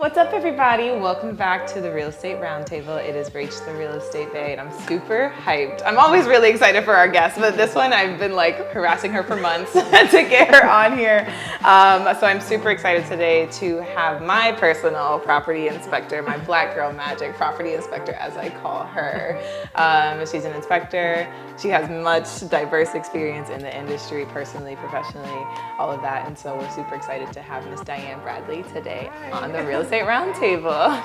What's up, everybody? Welcome back to the Real Estate Roundtable. It has reached the Real Estate Day, and I'm super hyped. I'm always really excited for our guests, but this one I've been like harassing her for months to get her on here. So I'm super excited today to have my personal property inspector, my Black Girl Magic property inspector, as I call her. She's an inspector. She has much diverse experience in the industry, personally, professionally, all of that. And so we're super excited to have Miss Dianne Bradley today on the Real Estate Roundtable.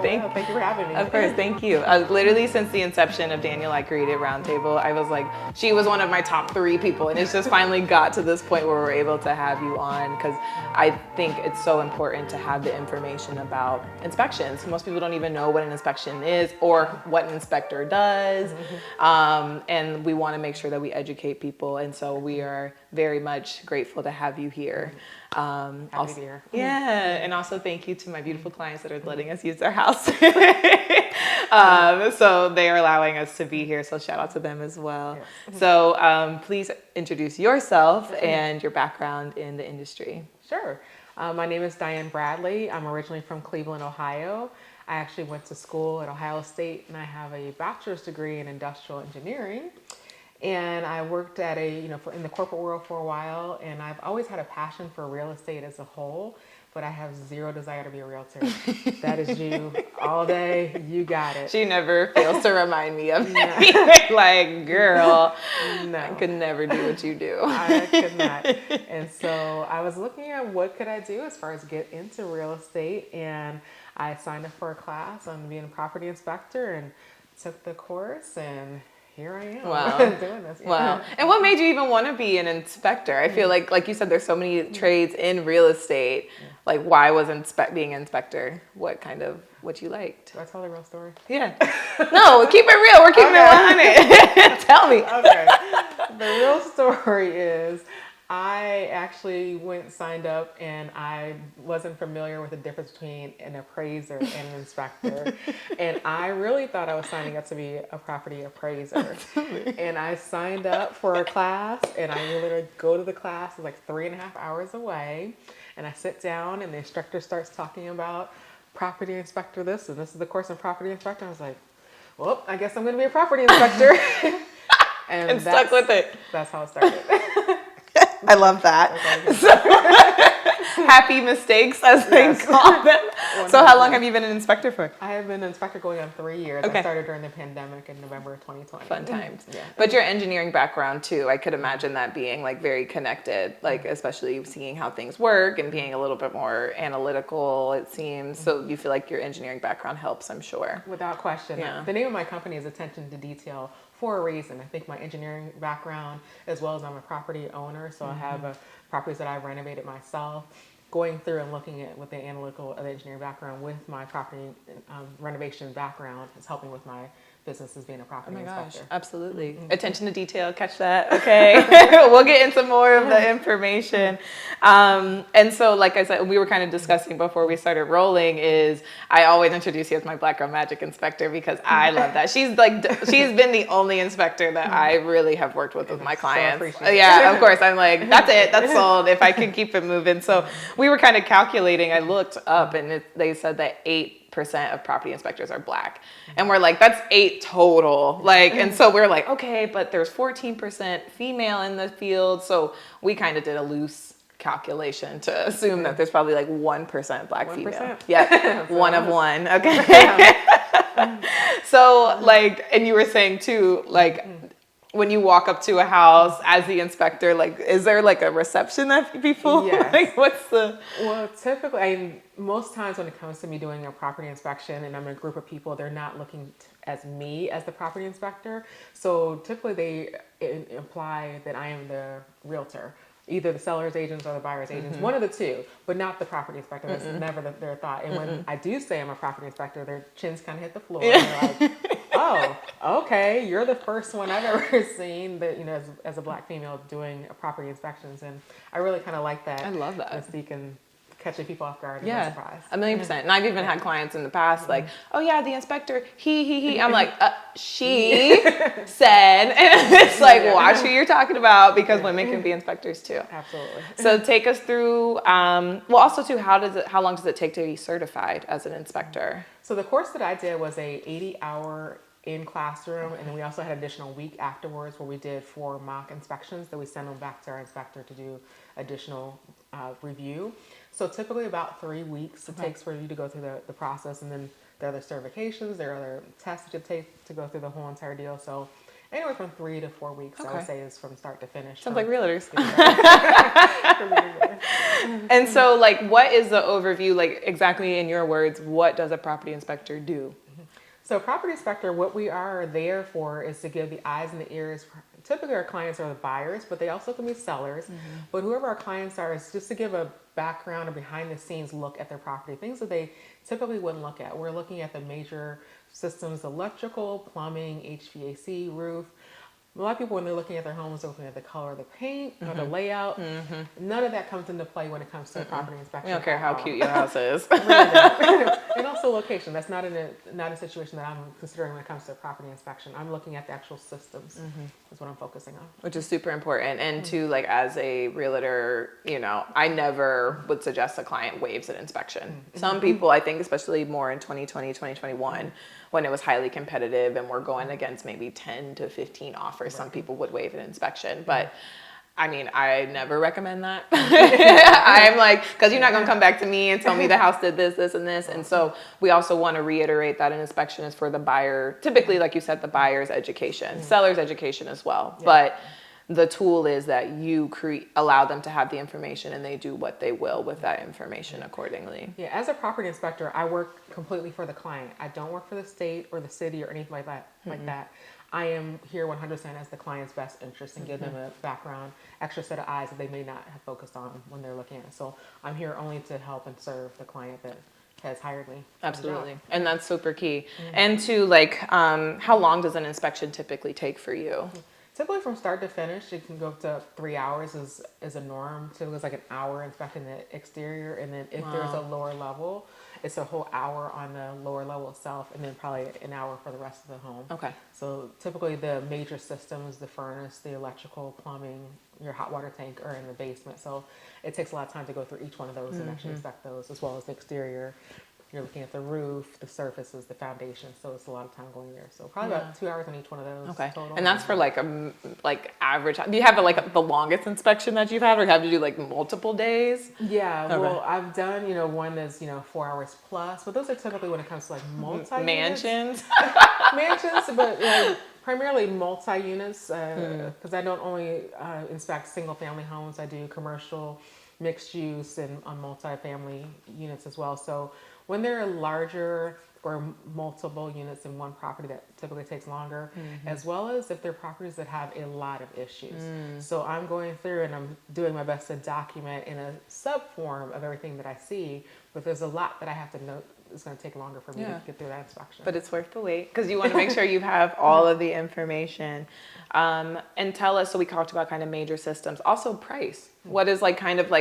Thank you for having me. Of course, thank you. Literally since the inception of Daniel, I created Roundtable. I was like, she was one of my top 3 people, and it's just finally got to this point where we're able to have you on, because I think it's so important to have the information about inspections. Most people don't even know what an inspection is or what an inspector does, and we want to make sure that we educate people, and so we are very much grateful to have you here. Happy to be here. Yeah, and also thank you to my beautiful clients that are letting us use their house. So they are allowing us to be here, so shout out to them as well. Yes. So please introduce yourself and your background in the industry. Sure. My name is Dianne Bradley. I'm originally from Cleveland, Ohio. I actually went to school at Ohio State, and I have a bachelor's degree in industrial engineering. And I worked at in the corporate world for a while, and I've always had a passion for real estate as a whole, but I have zero desire to be a realtor. That is you all day. You got it. She never fails to remind me of anything. Like, girl, no. I could never do what you do. I could not. And so I was looking at what could I do as far as get into real estate, and I signed up for a class on being a property inspector and took the course, and here I am. Wow. Doing this. Wow. And what made you even want to be an inspector? I feel like you said, there's so many trades in real estate. Like, why was being an inspector? What you liked? Do I tell the real story? Yeah. No, keep it real. We're keeping it 100. Tell me. Okay. The real story is I actually signed up, and I wasn't familiar with the difference between an appraiser and an inspector. And I really thought I was signing up to be a property appraiser. And I signed up for a class, and I literally go to the class. It's like 3.5 hours away. And I sit down, and the instructor starts talking about property inspector this, and this is the course in property inspector. I was like, well, I guess I'm going to be a property inspector. and stuck with it. That's how it started. I love that. Happy mistakes, as they call them. 100%. So how long have you been an inspector for? I have been an inspector going on 3 years. Okay. I started during the pandemic in November of 2020. Fun times. Yeah. But your engineering background too, I could imagine that being like very connected, like especially seeing how things work and being a little bit more analytical, it seems. So you feel like your engineering background helps, I'm sure. Without question. Yeah. The name of my company is Attention to Detail for a reason. I think my engineering background, as well as I'm a property owner, so I have properties that I've renovated myself. Going through and looking at with the analytical of the engineering background with my property renovation background is helping with my business as being a property inspector. Gosh, absolutely. Attention to detail, catch that. Okay. We'll get into more of the information. And so, like I said, we were kind of discussing before we started rolling, is I always introduce you as my Black Girl Magic inspector, because I love that. She's been the only inspector that I really have worked with my clients. So yeah, of course. I'm like, that's it. That's sold. If I can keep it moving. So we were kind of calculating. I looked up, and they said that 8% of property inspectors are Black, and we're like, that's 8 total, like, and so we're like, okay, but there's 14% female in the field, so we kind of did a loose calculation to assume that there's probably like 1% Black 1%. Female. Yeah. One of one. Okay. So like, and you were saying too, like, when you walk up to a house as the inspector, like, is there like a reception that people, yes. Like, what's the? Well, typically, most times when it comes to me doing a property inspection and I'm in a group of people, they're not looking as me as the property inspector. So typically they imply that I am the realtor, either the seller's agents or the buyer's agents, one of the two, but not the property inspector. That's never their thought. And when I do say I'm a property inspector, their chins kind of hit the floor. And they're like, oh, okay, you're the first one I've ever seen that, as a Black female doing property inspections. And I really kind of like that. I love that. Mystique and catching people off guard and Yeah, surprised. 1,000,000%. And I've even had clients in the past like, oh yeah, the inspector, he. I'm like, she said, and it's like, watch who you're talking about, because women can be inspectors too. Absolutely. So take us through, well, also too, how long does it take to be certified as an inspector? So the course that I did was a 80-hour in classroom, and then we also had an additional week afterwards where we did 4 mock inspections that we send them back to our inspector to do additional review. So typically about 3 weeks it takes for you to go through the process, and then there are other certifications, there are other tests that you take to go through the whole entire deal. So anywhere from 3 to 4 weeks, I would say, is from start to finish. Sounds like realtors. And so, like, what is the overview, like, exactly in your words, what does a property inspector do? So property inspector, what we are there for is to give the eyes and the ears. Typically our clients are the buyers, but they also can be sellers. But whoever our clients are, is just to give a background or behind the scenes look at their property, things that they typically wouldn't look at. We're looking at the major systems: electrical, plumbing, HVAC, roof. A lot of people, when they're looking at their homes, they're looking at the color of the paint or the layout. None of that comes into play when it comes to property inspection. We don't care how cute your house is. And also location. That's not a situation that I'm considering when it comes to property inspection. I'm looking at the actual systems. Is what I'm focusing on. Which is super important. And to, like, as a realtor, you know, I never would suggest a client waives an inspection. Some people, I think, especially more in 2020, 2021, when it was highly competitive and we're going against maybe 10 to 15 offers, some people would waive an inspection. But I mean, I never recommend that. I'm like, because you're not going to come back to me and tell me the house did this, this, and this. And so we also want to reiterate that an inspection is for the buyer, typically, like you said, the buyer's education, seller's education as well. But the tool is that you allow them to have the information, and they do what they will with that information accordingly. Yeah, as a property inspector, I work completely for the client. I don't work for the state or the city or anything like that. I am here 100% as the client's best interest and give them a background, extra set of eyes that they may not have focused on when they're looking at it. So I'm here only to help and serve the client that has hired me. Absolutely. And that's super key. And to, like, how long does an inspection typically take for you? Typically from start to finish, it can go up to 3 hours is a norm. So it was like an hour inspecting the exterior, and then if there's a lower level, it's a whole hour on the lower level itself, and then probably an hour for the rest of the home. Okay. So typically the major systems, the furnace, the electrical, plumbing, your hot water tank are in the basement. So it takes a lot of time to go through each one of those and actually inspect those, as well as the exterior. You're looking at the roof, the surfaces, the foundation. So it's a lot of time going there. So probably about 2 hours on each one of those. Okay. Total. And that's for like average. Do you have the longest inspection that you've had, or have to do like multiple days? Yeah. Okay. Well, I've done, one that's, 4 hours plus, but those are typically when it comes to like mansions. Mansions, but primarily multi-units, because I don't only inspect single family homes. I do commercial, mixed use, and on multi-family units as well. So when there are larger or multiple units in one property, that typically takes longer, as well as if they're properties that have a lot of issues. So I'm going through and I'm doing my best to document in a sub form of everything that I see, but there's a lot that I have to note. It's going to take longer for me to get through that inspection. But it's worth the wait, because you want to make sure you have all of the information. And tell us, so we talked about kind of major systems, also price. What is kind of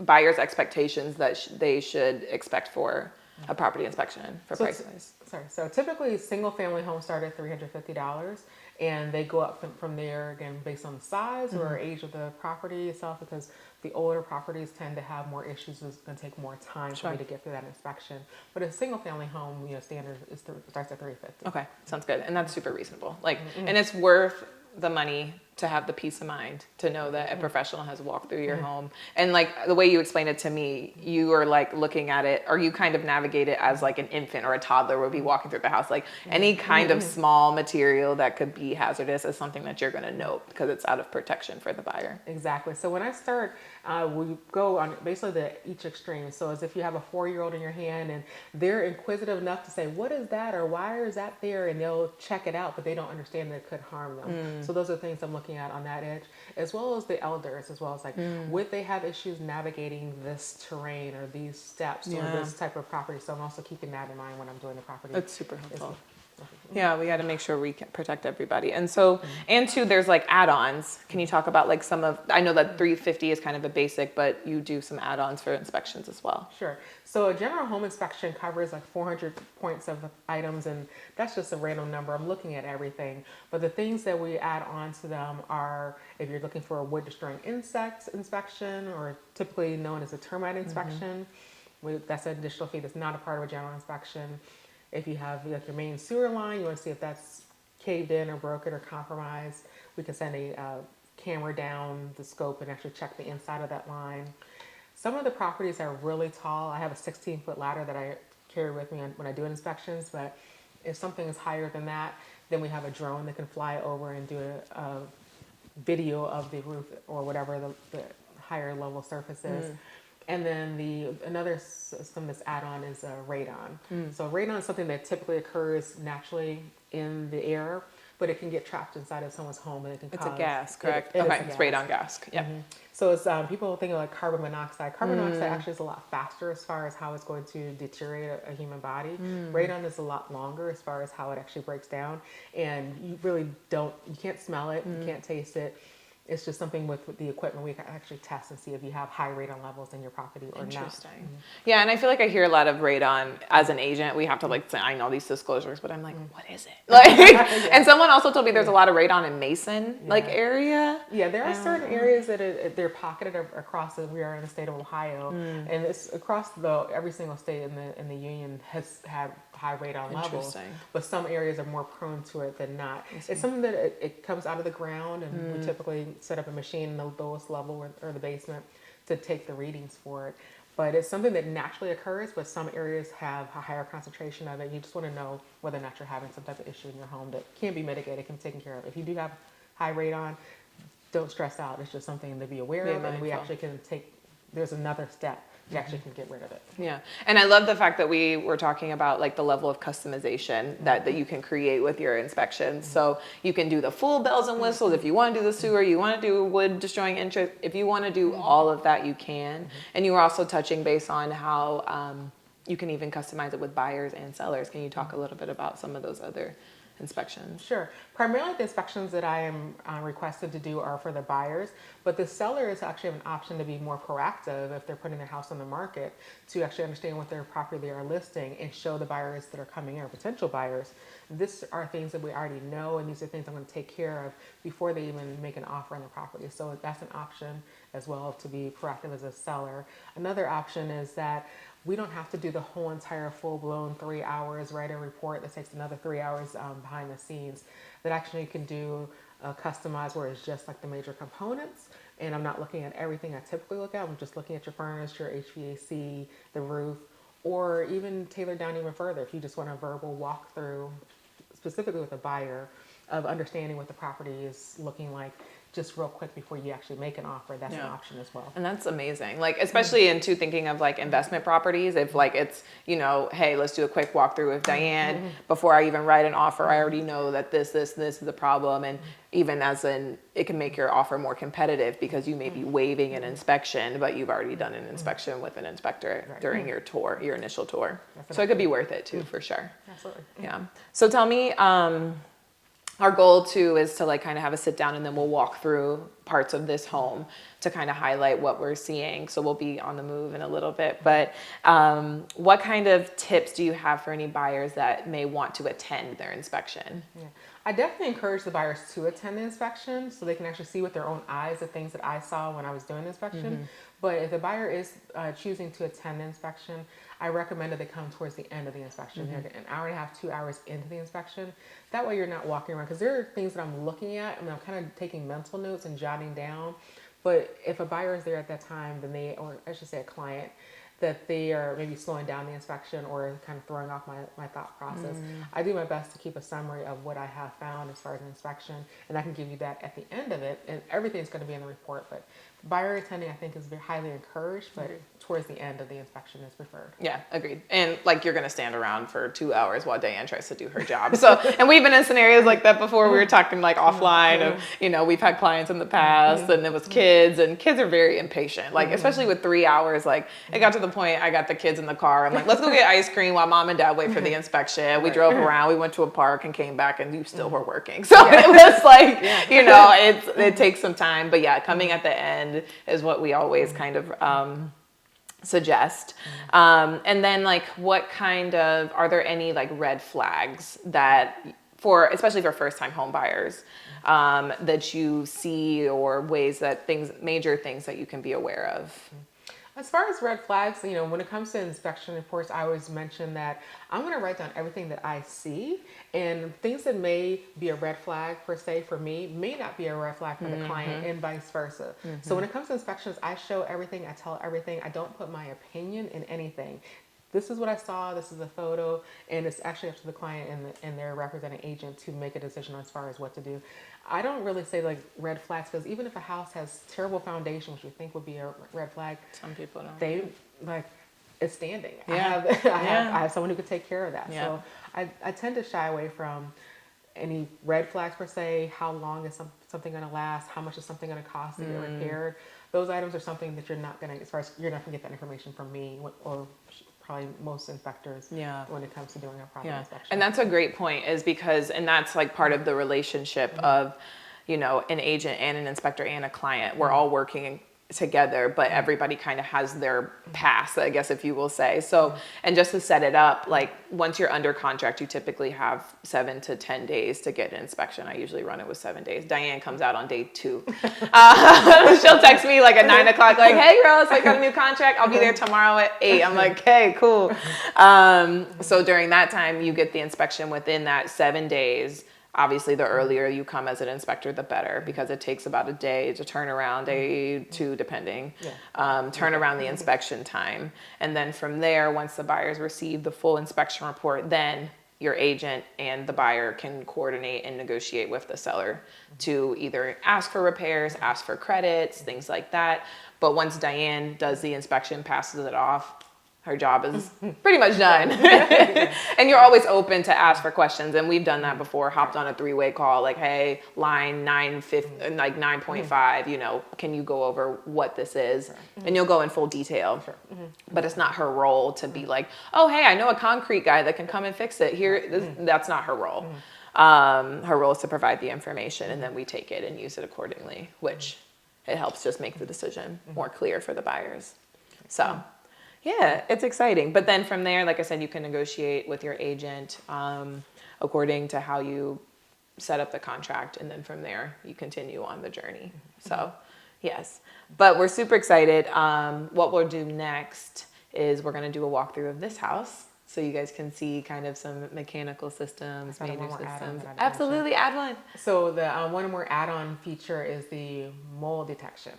buyers' expectations that they should expect for a property inspection for price wise? So typically single family homes start at $350, and they go up from there, again, based on the size or age of the property itself, because the older properties tend to have more issues. It's going to take more time for me to get through that inspection. But a single family home, standard starts at $350. Okay, sounds good. And that's super reasonable. And it's worth the money to have the peace of mind to know that a professional has walked through your home. And the way you explained it to me, you are looking at it, or you kind of navigate it as an infant or a toddler would be walking through the house. Any kind of small material that could be hazardous is something that you're going to note, because it's out of protection for the buyer. Exactly. So when I start, we go on basically each extreme. So as if you have a 4-year-old in your hand and they're inquisitive enough to say, what is that, or why is that there? And they'll check it out, but they don't understand that it could harm them. So those are things I'm looking at on that edge, as well as the elders, as well as would they have issues navigating this terrain or these steps or this type of property. So I'm also keeping that in mind when I'm doing the property. That's super helpful. Yeah, we got to make sure we can protect everybody. And so, and two, there's like add-ons. Can you talk about like some of, I know that 350 is kind of a basic, but you do some add-ons for inspections as well. Sure. So a general home inspection covers like 400 points of items, and that's just a random number. I'm looking at everything. But the things that we add on to them are if you're looking for a wood destroying insects inspection, or typically known as a termite inspection, that's an additional fee that's not a part of a general inspection. If you have like your main sewer line, you want to see if that's caved in or broken or compromised, we can send a camera down the scope and actually check the inside of that line. Some of the properties are really tall. I have a 16-foot ladder that I carry with me when I do inspections, but if something is higher than that, then we have a drone that can fly over and do a video of the roof or whatever the higher level surface is. And then another system that's add-on is radon. So radon is something that typically occurs naturally in the air, but it can get trapped inside of someone's home, and it can cause... It's a gas, correct? Okay, It's radon gas. Yeah. So it's people think of like carbon monoxide. Carbon monoxide actually is a lot faster as far as how it's going to deteriorate a human body. Radon is a lot longer as far as how it actually breaks down, and you really you can't smell it, you can't taste it. It's just something with the equipment we can actually test and see if you have high radon levels in your property or not. Interesting. Yeah, and I feel like I hear a lot of radon as an agent. We have to like sign all these disclosures, but I'm like, what is it? Like, and someone also told me there's a lot of radon in Mason like area. Yeah, there are certain areas that they're pocketed across. We are in the state of Ohio, and it's across every single state in the union has had high radon levels, but some areas are more prone to it than not. It's something that it comes out of the ground, and we typically set up a machine in the lowest level or the basement to take the readings for it. But it's something that naturally occurs, but some areas have a higher concentration of it. You just want to know whether or not you're having some type of issue in your home that can be mitigated, can be taken care of. If you do have high radon, don't stress out. It's just something to be aware of, and we actually can there's another step. You actually can get rid of it. Yeah. And I love the fact that we were talking about like the level of customization that you can create with your inspections. So you can do the full bells and whistles. If you want to do the sewer, you want to do wood destroying interest. If you want to do all of that, you can. And you were also touching base on how you can even customize it with buyers and sellers. Can you talk a little bit about some of those other inspections? Sure. Primarily the inspections that I am requested to do are for the buyers, but the sellers actually have an option to be more proactive if they're putting their house on the market, to actually understand what their property they are listing and show the buyers that are coming in, or potential buyers, these are things that we already know, and these are things I'm going to take care of before they even make an offer on the property. So that's an option as well, to be proactive as a seller. Another option is that we don't have to do the whole entire full-blown 3 hours, write a report that takes another 3 hours behind the scenes. That actually you can do customized, where it's just like the major components, and I'm not looking at everything I typically look at. I'm just looking at your furniture, HVAC, the roof, or even tailored down even further if you just want a verbal walkthrough, specifically with a buyer, of understanding what the property is looking like, just real quick before you actually make an offer. That's an option as well. And that's amazing. Like, especially into thinking of like investment properties, if like it's, hey, let's do a quick walkthrough with Dianne before I even write an offer. I already know that this is the problem. And even it can make your offer more competitive because you may be waiving an inspection, but you've already done an inspection with an inspector during your tour, your initial tour. Definitely. So it could be worth it too, for sure. Absolutely. Yeah. So tell me, our goal too is to like kind of have a sit down, and then we'll walk through parts of this home to kind of highlight what we're seeing. So we'll be on the move in a little bit, but what kind of tips do you have for any buyers that may want to attend their inspection? Yeah. I definitely encourage the buyers to attend the inspection so they can actually see with their own eyes the things that I saw when I was doing the inspection. But if the buyer is choosing to attend the inspection, I recommend that they come towards the end of the inspection, an hour and a half, 2 hours into the inspection. That way you're not walking around, because there are things that I'm looking at and I'm kind of taking mental notes and jotting down. But if a buyer is there at that time, then or I should say a client, that they are maybe slowing down the inspection or kind of throwing off my thought process. I do my best to keep a summary of what I have found as far as an inspection, and I can give you that at the end of it, and everything's going to be in the report, but Buyer attending, I think, is very highly encouraged, but towards the end of the inspection is preferred. Yeah, agreed. And like, you're going to stand around for 2 hours while Dianne tries to do her job. So, and we've been in scenarios like that before. We were talking like offline of, you know, we've had clients in the past and it was kids, and kids are very impatient. Like, especially with 3 hours, like it got to the point I got the kids in the car. I'm like, let's go get ice cream while mom and dad wait for the inspection. We drove around, we went to a park and came back, and you still were working. So it was like, you know, it takes some time, but yeah, coming at the end is what we always kind of, suggest. And then like, what kind of, are there any like red flags that especially for first time home buyers, that you see, or ways that major things that you can be aware of? As far as red flags, you know, when it comes to inspection reports, I always mention that I'm going to write down everything that I see, and things that may be a red flag per se for me may not be a red flag for the client, and vice versa. So when it comes to inspections, I show everything, I tell everything. I don't put my opinion in anything. This is what I saw, this is a photo, and it's actually up to the client and their representing agent to make a decision as far as what to do. I don't really say like red flags, because even if a house has terrible foundation, which we think would be a red flag, Some people don't. they like, it's standing. Yeah. I have someone who could take care of that. Yeah. So I tend to shy away from any red flags per se. How long is something going to last? How much is something going to cost to get repaired? Those items are something that you're not going to, as far as you're not going to get that information from me or probably most inspectors when it comes to doing a property inspection. And that's a great point, is because, and that's like part of the relationship of, you know, an agent and an inspector and a client. We're all working together, but everybody kind of has their pass, I guess, if you will say. So, and just to set it up, like once you're under contract, you typically have 7 to 10 days to get an inspection. I usually run it with 7 days. Dianne comes out on day 2. She'll text me like at 9 o'clock, like, hey girl, so I got a new contract. I'll be there tomorrow at 8. I'm like, hey, cool. So during that time, you get the inspection within that 7 days. Obviously, the earlier you come as an inspector, the better, because it takes about a day to turn around, day 2, depending, turn around the inspection time. And then from there, once the buyers receive the full inspection report, then your agent and the buyer can coordinate and negotiate with the seller to either ask for repairs, ask for credits, things like that. But once Dianne does the inspection, passes it off, her job is pretty much done. And you're always open to ask for questions. And we've done that before, hopped on a 3-way call, like, hey, line 9.5, you know, can you go over what this is? And you'll go in full detail. But it's not her role to be like, oh, hey, I know a concrete guy that can come and fix it. That's not her role. Her role is to provide the information, and then we take it and use it accordingly, which it helps just make the decision more clear for the buyers. So yeah, it's exciting. But then from there, like I said, you can negotiate with your agent according to how you set up the contract. And then from there, you continue on the journey. So yes, but we're super excited. What we'll do next is we're going to do a walkthrough of this house, so you guys can see kind of some mechanical systems, major systems. Absolutely, add one. So the one more add-on feature is the mold detection.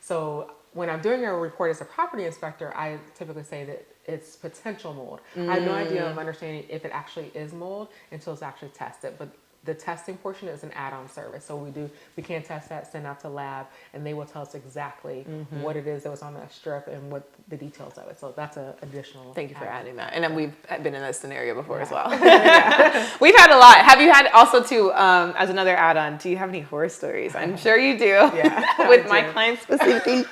So when I'm doing a report as a property inspector, I typically say that it's potential mold. I have no idea of understanding if it actually is mold until it's actually tested. But the testing portion is an add-on service. So we can test that, send out to lab, and they will tell us exactly what it is that was on that strip and what the details of it. So that's an additional. Thank you for adding that. And then we've been in this scenario before as well. We've had a lot. Have you had also too, as another add-on, do you have any horror stories? I'm sure you do. Yeah. With my clients specifically.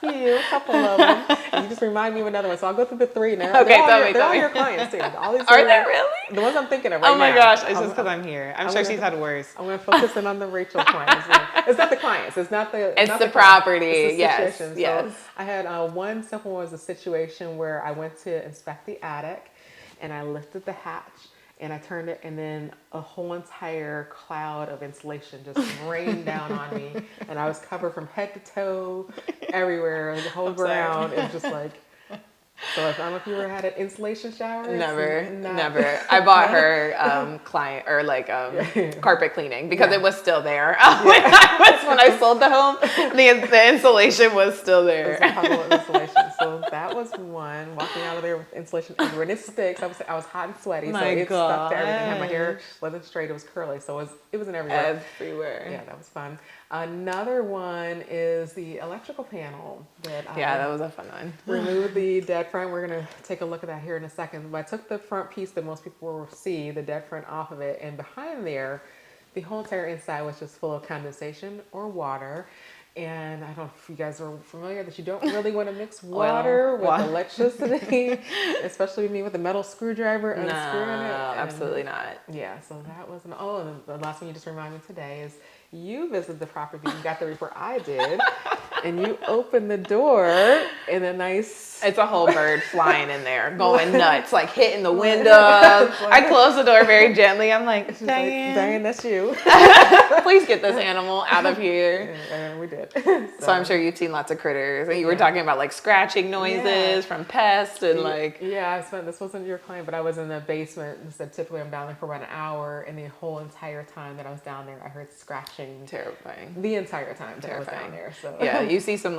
A couple of them. You just remind me of another one. So I'll go through the 3 now. Okay, they're all your clients too. All these are they really? The ones I'm thinking of right now. Oh my gosh, it's just because I'm here. I'm sure she's had worse. I'm going to focus in on the Rachel clients. It's not the clients. It's not the. It's not the property. It's the Yes. situation. Yes. So I had one simple one was a situation where I went to inspect the attic, and I lifted the hatch. And I turned it, and then a whole entire cloud of insulation just rained down on me. And I was covered from head to toe, everywhere, the whole ground. It was just like, so I don't know if you ever had an insulation shower. Never. I bought her client or like carpet cleaning because it was still there. When I sold the home, the insulation was still there. It was a couple of insulation. So that was one. Walking out of there with insulation everywhere. And it sticks. I was hot and sweaty, so My it stuck to everything. And my hair gosh. wasn't straight, it was curly. So it was in everywhere. Everywhere. Yeah, that was fun. Another one is the electrical panel that Yeah, that was a fun one. removed the dead front. We're going to take a look at that here in a second. But I took the front piece that most people will see, the dead front, off of it. And behind there, the whole entire inside was just full of condensation or water. And I don't know if you guys are familiar that you don't really want to mix water with electricity, especially me with a metal screwdriver unscrewing it. Absolutely not. Yeah, so that was and the last one you just reminded me today is you visited the property, you got there before I did, and you opened the door in a nice... It's a whole bird flying in there, going nuts, like hitting the window. I closed the door very gently. I'm like, Dianne, Dianne, that's you. please get this animal out of here. And we did. So I'm sure you've seen lots of critters. And you were talking about like scratching noises from pests and like... Yeah, this wasn't your client, but I was in the basement and said typically I'm down there for about an hour, and the whole entire time that I was down there, I heard scratching. Terrifying. The entire time that I was down there. So yeah, you see some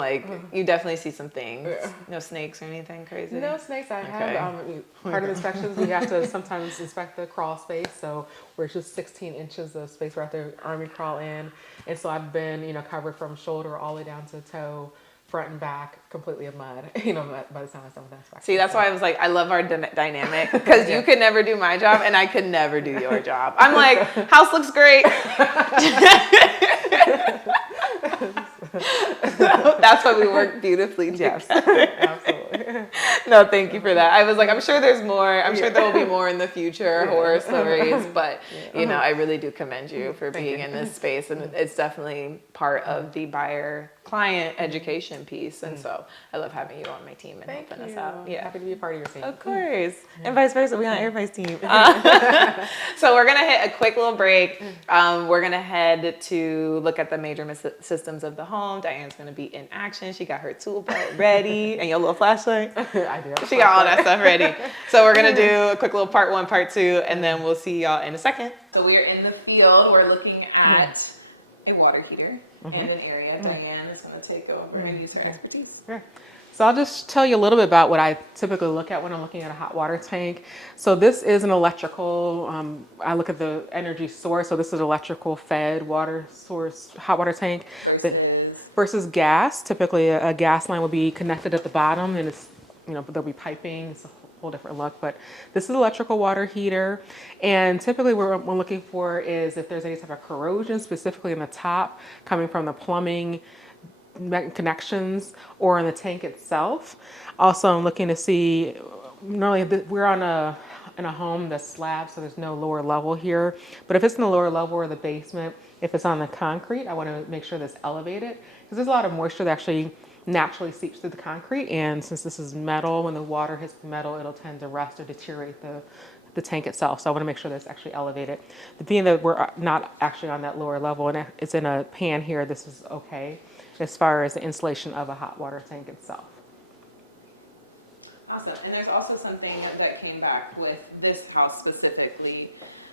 you definitely see some things. No snakes or anything crazy? No snakes. I have part of the inspections we have to sometimes inspect the crawl space, so where it's just 16 inches of space where I have to army crawl in, and so I've been covered from shoulder all the way down to toe, front and back, completely of mud. By the time I was done with that inspection. See, that's why I was like, I love our dynamic, because you could never do my job and I could never do your job. I'm like, house looks great. That's why we work beautifully together. Yes, absolutely. No, thank you for that. I was like, I'm sure there's more. I'm sure there will be more in the future, horror stories. But, I really do commend you for being in this space. And it's definitely part of the buyer client education piece. And so I love having you on my team and helping us out. Yeah. Happy to be a part of your team. Of course. And vice versa. We're on everybody's team. So we're going to hit a quick little break. We're going to head to look at the major systems of the home. Diane's going to be in action. She got her tool belt ready and your little flashlight. I do. She got all that stuff ready. So we're going to do a quick little part 1, part 2, and then we'll see y'all in a second. So we are in the field. We're looking at a water heater and an area. Dianne is going to take over and use her expertise. Sure. So I'll just tell you a little bit about what I typically look at when I'm looking at a hot water tank. So this is an electrical, I look at the energy source. So this is electrical fed water source, hot water tank. Versus gas. Typically a gas line would be connected at the bottom, and it's, there'll be piping. It's a whole different look, but this is electrical water heater. And typically what we're looking for is if there's any type of corrosion, specifically in the top, coming from the plumbing connections or in the tank itself. Also, I'm looking to see, normally we're in a home that's slab, so there's no lower level here. But if it's in the lower level or the basement, if it's on the concrete, I want to make sure that's elevated, because there's a lot of moisture that actually naturally seeps through the concrete. And since this is metal, when the water hits the metal, it'll tend to rust or deteriorate the tank itself. So I want to make sure that's actually elevated. Being that we're not actually on that lower level and it's in a pan here, this is okay as far as the installation of a hot water tank itself. Awesome. And there's also something that came back with this house specifically.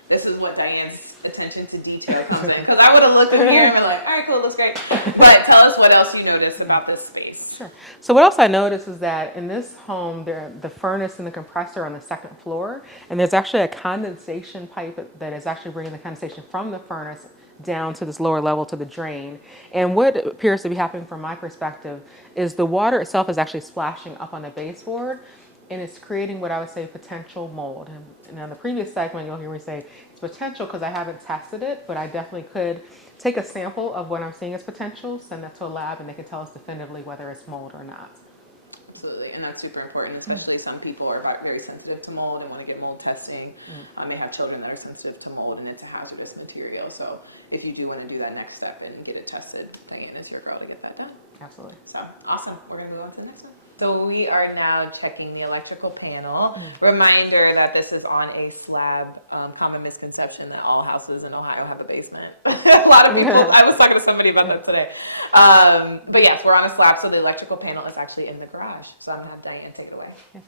This is what Diane's attention to detail comes in. Because I would have looked in here and been like, all right, cool, looks great. But tell us what else you noticed about this space. Sure. So what else I noticed is that in this home, the furnace and the compressor are on the second floor. And there's actually a condensation pipe that is actually bringing the condensation from the furnace down to this lower level to the drain. And what appears to be happening from my perspective is the water itself is actually splashing up on the baseboard, and it's creating what I would say potential mold. And in the previous segment, you'll hear me say it's potential because I haven't tested it, but I definitely could take a sample of what I'm seeing as potential, send that to a lab, and they can tell us definitively whether it's mold or not. Absolutely, and that's super important, especially some people are very sensitive to mold and want to get mold testing. They have children that are sensitive to mold, and it's a hazardous material. So if you do want to do that next step and get it tested, Dianne is your girl to get that done. Absolutely. So awesome. We're going to move on to the next one. So we are now checking the electrical panel. Reminder that this is on a slab. Common misconception that all houses in Ohio have a basement. A lot of people, I was talking to somebody about that today. But yes, we're on a slab, so the electrical panel is actually in the garage. So I'm going to have Dianne take away.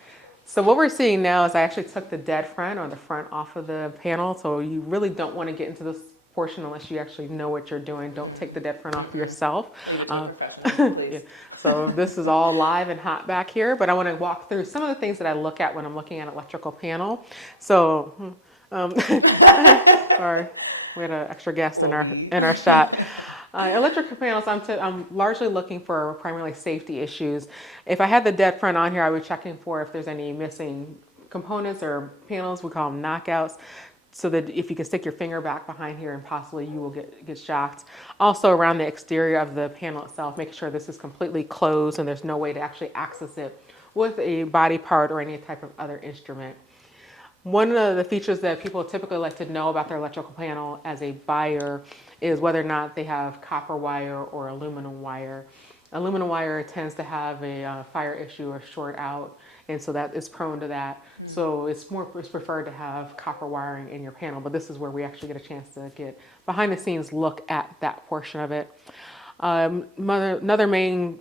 So what we're seeing now is I actually took the dead front or the front off of the panel. So you really don't want to get into this portion unless you actually know what you're doing. Don't take the dead front off yourself. Please. Yeah. So this is all live and hot back here, but I want to walk through some of the things that I look at when I'm looking at an electrical panel. So, sorry, we had an extra guest in our shot. Electrical panels, I'm largely looking for primarily safety issues. If I had the dead front on here, I would be checking for if there's any missing components or panels. We call them knockouts. So that if you can stick your finger back behind here and possibly you will get shocked. Also around the exterior of the panel itself, making sure this is completely closed and there's no way to actually access it with a body part or any type of other instrument. One of the features that people typically like to know about their electrical panel as a buyer is whether or not they have copper wire or aluminum wire. Aluminum wire tends to have a fire issue or short out, and so that is prone to that. So it's preferred to have copper wiring in your panel, but this is where we actually get a chance to get behind the scenes look at that portion of it. Another main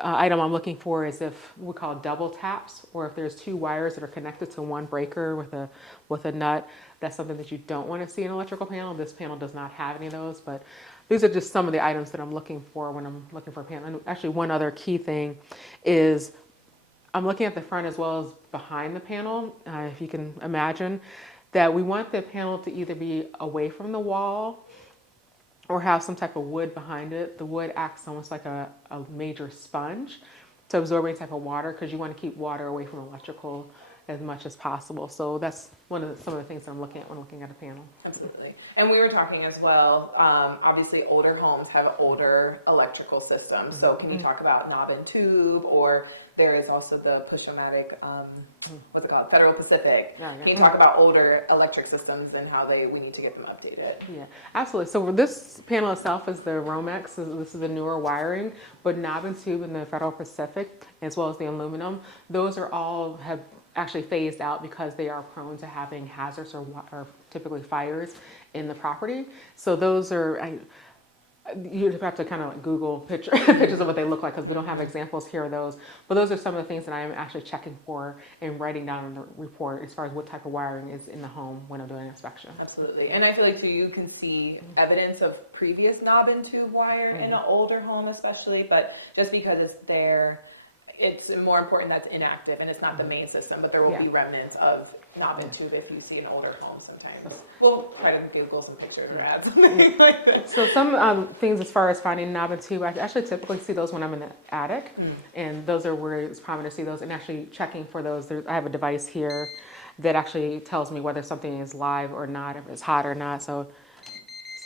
item I'm looking for is if we call double taps, or if there's two wires that are connected to one breaker with a nut. That's something that you don't want to see in an electrical panel. This panel does not have any of those, but these are just some of the items that I'm looking for when I'm looking for a panel. And actually, one other key thing is I'm looking at the front as well as behind the panel. If you can imagine that we want the panel to either be away from the wall or have some type of wood behind it. The wood acts almost like a major sponge to absorb any type of water, because you want to keep water away from electrical as much as possible. So that's some of the things that I'm looking at when looking at a panel. Absolutely. And we were talking as well, obviously older homes have older electrical systems. So can you talk about knob and tube, or there is also the push-o-matic, what's it called, Federal Pacific. Yeah. Can you talk about older electric systems and how we need to get them updated? Yeah, absolutely. So this panel itself is the Romex. This is the newer wiring, but knob and tube in the Federal Pacific, as well as the aluminum, those are all have actually phased out because they are prone to having hazards or typically fires in the property. So those are, you'd have to kind of like Google pictures of what they look like, because we don't have examples here of those. But those are some of the things that I am actually checking for and writing down in the report as far as what type of wiring is in the home when I'm doing an inspection. Absolutely. And I feel like you can see evidence of previous knob and tube wire in an older home especially, but just because it's there, it's more important that's inactive and it's not the main system, but there will be remnants of knob and tube if you see an older home sometimes. We'll try to Google some pictures or add something like that. So some things as far as finding knob and tube, I actually typically see those when I'm in the attic, and those are where it's common to see those, and actually checking for those. I have a device here that actually tells me whether something is live or not, if it's hot or not. So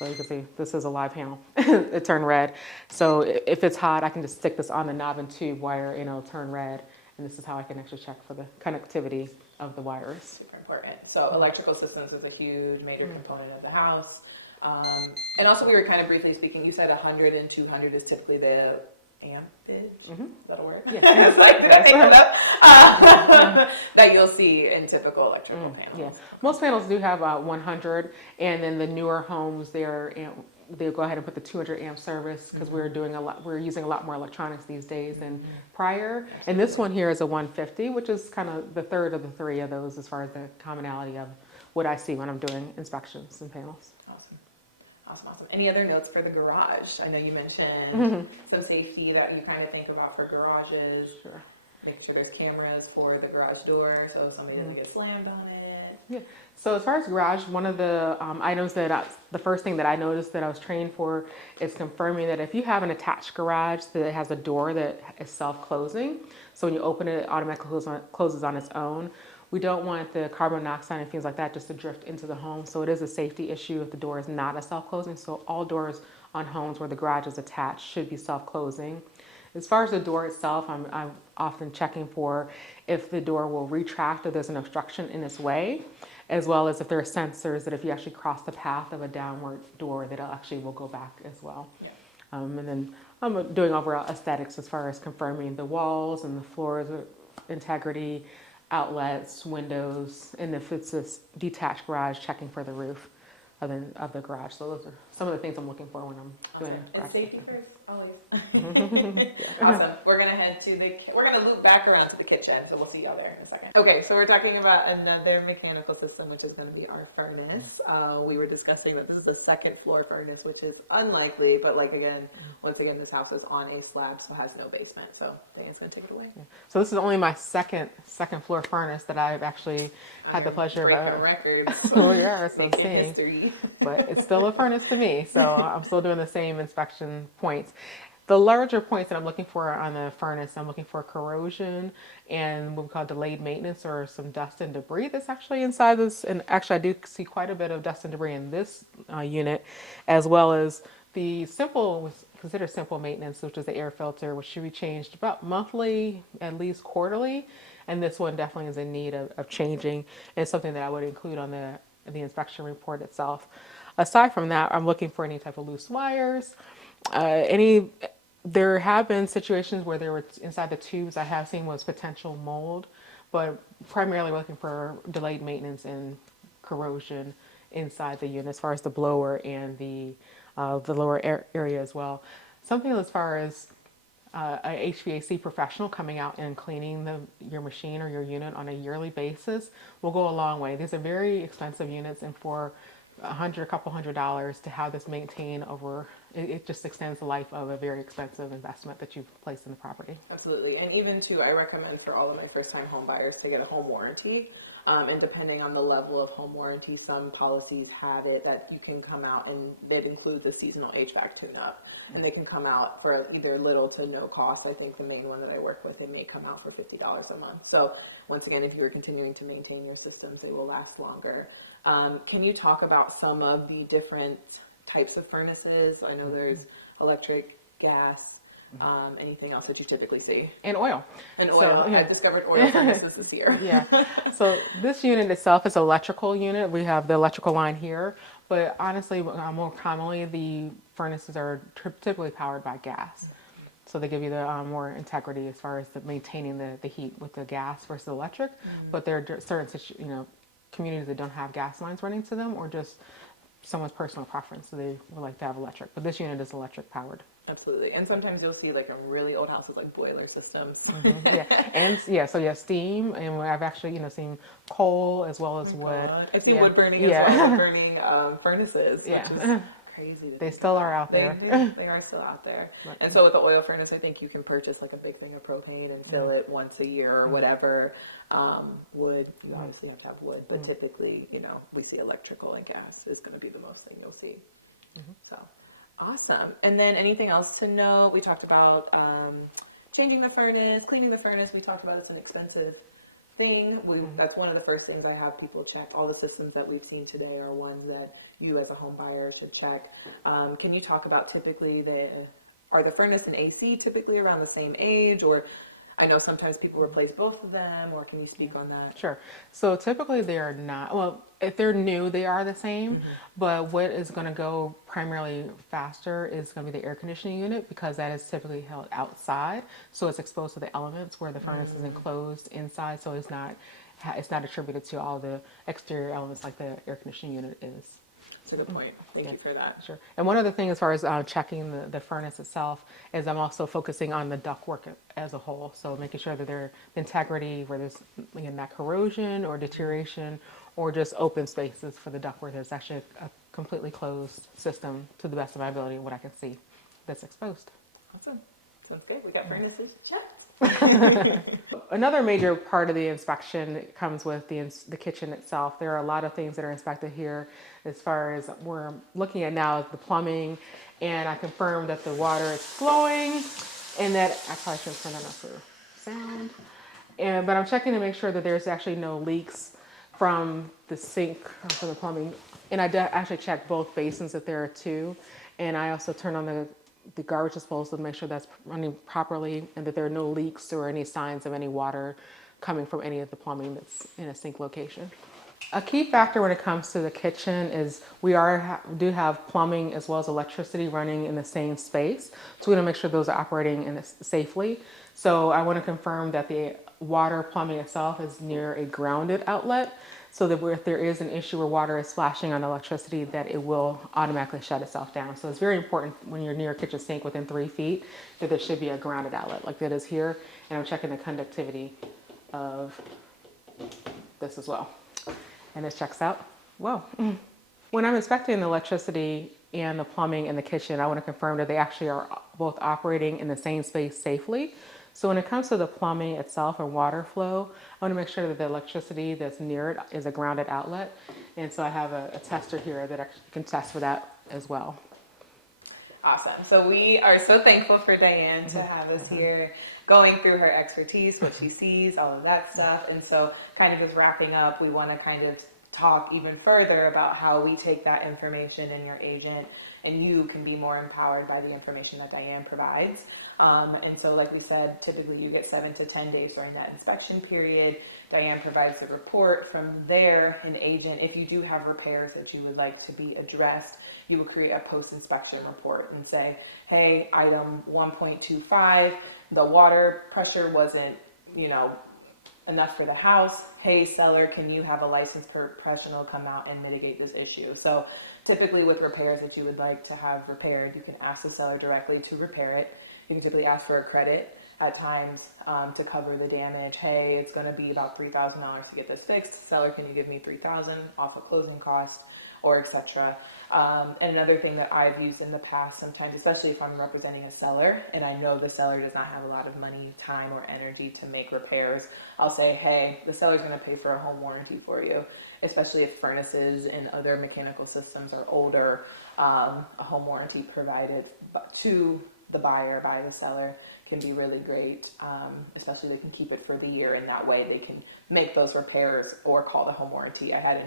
you can see this is a live panel. It turned red. So if it's hot, I can just stick this on the knob and tube wire and it'll turn red. And this is how I can actually check for the connectivity of the wires. Super important. So electrical systems is a huge major component of the house. And also we were kind of briefly speaking, you said 100 and 200 is typically the ampage, is that a word? Yeah. It's like, did I make that up? That you'll see in typical electrical panels. Yeah, most panels do have 100, and then the newer homes, they'll go ahead and put the 200 amp service, because we're using a lot more electronics these days than prior. And this one here is a 150, which is kind of the third of the three of those as far as the commonality of what I see when I'm doing inspections and panels. Awesome. Any other notes for the garage? I know you mentioned some safety that you kind of think about for garages. Sure. Make sure there's cameras for the garage door so somebody doesn't get slammed on it. Yeah. So as far as garage, one of the items the first thing that I noticed that I was trained for is confirming that if you have an attached garage that it has a door that is self-closing, so when you open it, it automatically closes on its own. We don't want the carbon monoxide and things like that just to drift into the home. So it is a safety issue if the door is not a self-closing. So all doors on homes where the garage is attached should be self-closing. As far as the door itself, I'm often checking for if the door will retract if there's an obstruction in its way, as well as if there are sensors that if you actually cross the path of a downward door, that it actually will go back as well. Yeah. And then I'm doing overall aesthetics as far as confirming the walls and the floors integrity, outlets, windows, and if it's a detached garage, checking for the roof of the garage. So those are some of the things I'm looking for when I'm doing And safety first. Always. Awesome. We're gonna loop back around to the kitchen, so we'll see y'all there in a second. Okay, so we're talking about another mechanical system, which is going to be our furnace. We were discussing that this is a second floor furnace, which is unlikely, but once again, this house is on a slab, so has no basement. So Diane's going to take it away. Yeah. So this is only my second floor furnace that I've actually had the pleasure of. Breaking records. Oh yeah, so Making seeing. history. But it's still a furnace to me, so I'm still doing the same inspection points. The larger points that I'm looking for on the furnace, I'm looking for corrosion and what we call delayed maintenance, or some dust and debris that's actually inside this. And actually, I do see quite a bit of dust and debris in this unit, as well as the considered simple maintenance, which is the air filter, which should be changed about monthly, at least quarterly. And this one definitely is in need of changing, and something that I would include on the inspection report itself. Aside from that, I'm looking for any type of loose wires, there have been situations where there were inside the tubes I have seen was potential mold, but primarily looking for delayed maintenance and corrosion inside the unit as far as the blower and the lower area as well. Something as far as a HVAC professional coming out and cleaning your machine or your unit on a yearly basis will go a long way. These are very expensive units, and for a couple $100 to have this maintained over, it just extends the life of a very expensive investment that you've placed in the property. Absolutely. And even too, I recommend for all of my first time home buyers to get a home warranty. And depending on the level of home warranty, some policies have it that you can come out, and it includes a seasonal HVAC tune-up. And they can come out for either little to no cost. I think the main one that I work with, it may come out for $50 a month. So once again, if you're continuing to maintain your systems, they will last longer. Can you talk about some of the different types of furnaces? I know there's electric, gas, anything else that you typically see? And oil. And oil. So, yeah. I've discovered oil furnaces this year. Yeah. So this unit itself is an electrical unit. We have the electrical line here, but honestly, more commonly, the furnaces are typically powered by gas. So they give you the more integrity as far as maintaining the heat with the gas versus electric. But there are certain communities that don't have gas lines running to them, or just someone's personal preference, so they would like to have electric. But this unit is electric powered. Absolutely. And sometimes you'll see in really old houses boiler systems. Yeah. And steam, and I've actually seen coal as well as wood. God. I've seen wood burning as well, wood burning furnaces, which is crazy. They still are out there. They are still out there. And so with the oil furnace, I think you can purchase a big thing of propane and fill it once a year or whatever. Wood, you obviously have to have wood, but typically, we see electrical, and gas is going to be the most thing you'll see. So awesome. And then anything else to know? We talked about changing the furnace, cleaning the furnace. We talked about it's an expensive thing. That's one of the first things I have people check. All the systems that we've seen today are ones that you as a home buyer should check. Can you talk about typically are the furnace and AC typically around the same age, or I know sometimes people replace both of them, or can you speak on that? Sure. So typically they are not, well, if they're new, they are the same, but what is going to go primarily faster is going to be the air conditioning unit, because that is typically held outside. So it's exposed to the elements, where the furnace is enclosed inside. So it's not attributed to all the exterior elements like the air conditioning unit is. That's a good point. Thank you for that. Sure. And one other thing as far as checking the furnace itself is I'm also focusing on the ductwork as a whole. So making sure that the integrity, where there's not corrosion or deterioration, or just open spaces for the ductwork. There's actually a completely closed system to the best of my ability, what I can see, that's exposed. Awesome. Sounds good. We got furnaces checked. Another major part of the inspection comes with the kitchen itself. There are a lot of things that are inspected here. As far as we're looking at now is the plumbing, and I confirmed that the water is flowing, and that I probably shouldn't turn that up for sound. But I'm checking to make sure that there's actually no leaks from the sink or from the plumbing. And I actually checked both basins if there are two, and I also turned on the garbage disposal to make sure that's running properly, and that there are no leaks or any signs of any water coming from any of the plumbing that's in a sink location. A key factor when it comes to the kitchen is we do have plumbing as well as electricity running in the same space. So we want to make sure those are operating safely. So I want to confirm that the water plumbing itself is near a grounded outlet, so that if there is an issue where water is splashing on electricity, that it will automatically shut itself down. So it's very important when you're near a kitchen sink within 3 feet that there should be a grounded outlet like that is here. And I'm checking the conductivity of this as well. And this checks out. Whoa. When I'm inspecting the electricity and the plumbing in the kitchen, I want to confirm that they actually are both operating in the same space safely. So when it comes to the plumbing itself and water flow, I want to make sure that the electricity that's near it is a grounded outlet. And so I have a tester here that actually can test for that as well. Awesome. So we are so thankful for Dianne to have us here, going through her expertise, what she sees, all of that stuff. And so kind of just wrapping up, we want to kind of talk even further about how we take that information and your agent and you can be more empowered by the information that Dianne provides. And so like we said, typically you get 7 to 10 days during that inspection period. Dianne provides the report. From there, an agent, if you do have repairs that you would like to be addressed, you will create a post-inspection report and say, hey, item 1.25, the water pressure wasn't, enough for the house. Hey, seller, can you have a licensed professional come out and mitigate this issue? So typically with repairs that you would like to have repaired, you can ask the seller directly to repair it. You can typically ask for a credit at times to cover the damage. Hey, it's going to be about $3,000 to get this fixed. Seller, can you give me $3,000 off of closing costs, or etc. And another thing that I've used in the past, sometimes, especially if I'm representing a seller and I know the seller does not have a lot of money, time, or energy to make repairs, I'll say, hey, the seller's going to pay for a home warranty for you, especially if furnaces and other mechanical systems are older. A home warranty provided to the buyer by the seller can be really great, especially they can keep it for the year, and that way they can make those repairs or call the home warranty. I had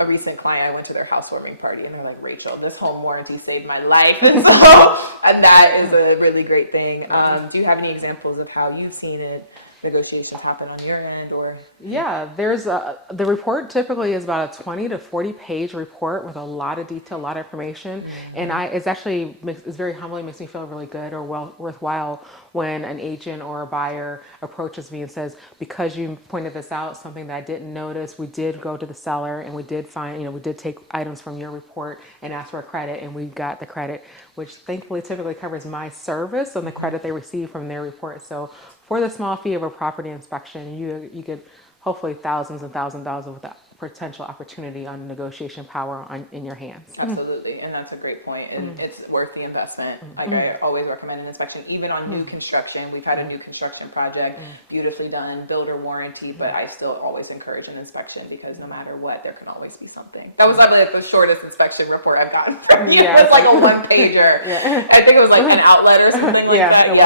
a recent client, I went to their housewarming party and they're like, Rachel, this home warranty saved my life. And so and that is a really great thing. Do you have any examples of how you've seen it, negotiations happen on your end? Or Yeah, there's the report typically is about a 20 to 40 page report with a lot of detail, a lot of information. And it's very humbling, makes me feel really good or worthwhile when an agent or a buyer approaches me and says, because you pointed this out, something that I didn't notice, we did go to the seller and we did find, we did take items from your report and ask for a credit, and we got the credit, which thankfully typically covers my service and the credit they receive from their report. So for the small fee of a property inspection, you get hopefully thousands and thousands of dollars of the potential opportunity on negotiation power in your hands. Absolutely, and that's a great point, and it's worth the investment. Like I always recommend an inspection, even on new construction. We've had a new construction project, beautifully done, builder warranty, but I still always encourage an inspection because no matter what, there can always be something. That was probably like the shortest inspection report I've gotten from you. Yeah, it was like a one pager. Yeah. I think it was like an outlet or something like that. It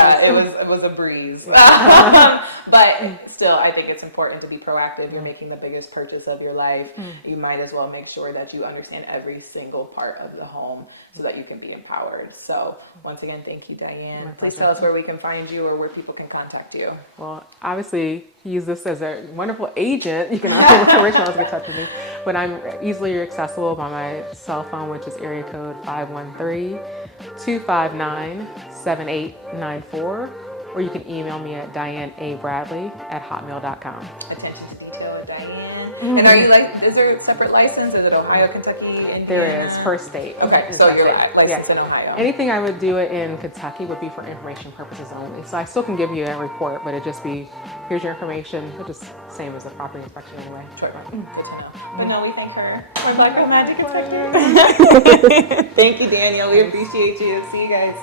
was a breeze. But still, I think it's important to be proactive. You're making the biggest purchase of your life. You might as well make sure that you understand every single part of the home so that you can be empowered. So once again, thank you, Dianne. Please tell us where we can find you or where people can contact you. Well, obviously, use this as a wonderful agent. You can also reach out to get in touch with me. But I'm easily accessible by my cell phone, which is area code 513-259-7894. Or you can email me at DianneABradley@hotmail.com. Attention to detail with Dianne. And are you is there a separate license? Is it Ohio, Kentucky, Indiana? There is, per state. Okay, so you're licensed in Ohio. Anything I would do it in Kentucky would be for information purposes only. So I still can give you a report, but it'd just be, here's your information. It's just same as a property inspection anyway. Sure. Good to know. But no, we thank her. Our Black Girl Magic Inspector. Thank you, Danielle. We appreciate you. See you guys.